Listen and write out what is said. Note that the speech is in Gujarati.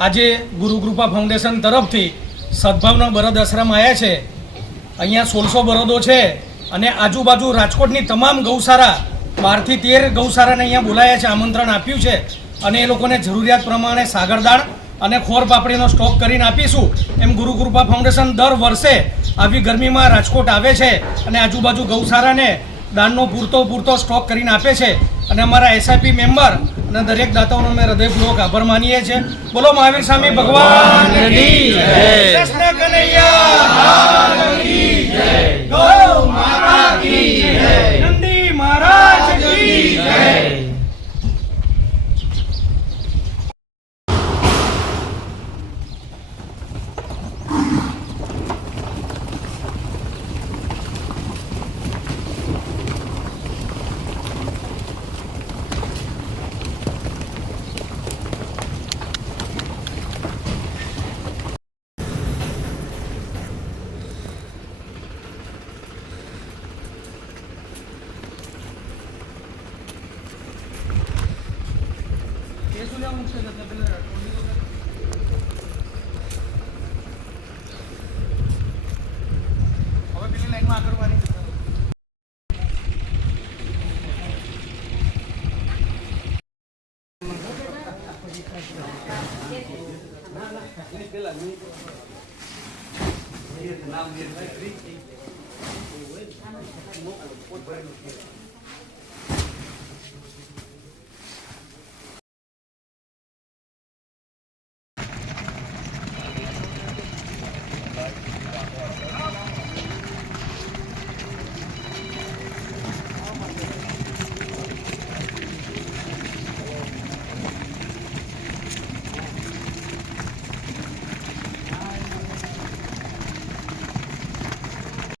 આજે ગુરુકૃપા ફાઉન્ડેશન તરફથી સદભાવના બળદ આશ્રમ આવ્યા છે। અહીંયા 1600 બળદો છે અને આજુબાજુ રાજકોટની તમામ ગૌશાળા 12 થી 13 ગૌશાળાને અહીંયા બોલાયા છે, આમંત્રણ આપ્યું છે અને એ લોકોને જરૂરિયાત પ્રમાણે સાગરદાણ અને ખોર પાપડીનો સ્ટોક કરીને આપીશું। એમ ગુરુકૃપા ફાઉન્ડેશન દર વર્ષે આવી ગરમીમાં રાજકોટ આવે છે અને આજુબાજુ ગૌશાળાને દાનનો પૂરતો સ્ટોક કરીને આપે છે અને અમારા એસઆઈપી મેમ્બર અને દરેક દાતાઓનો અમે હૃદયપૂર્વક આભાર માનીએ છીએ। બોલો મહાવીર સ્વામી ભગવાનની જય, કૃષ્ણ કનૈયા કી જય, ગૌ માતા કી જય, નંદી મહારાજ કી જય। નામ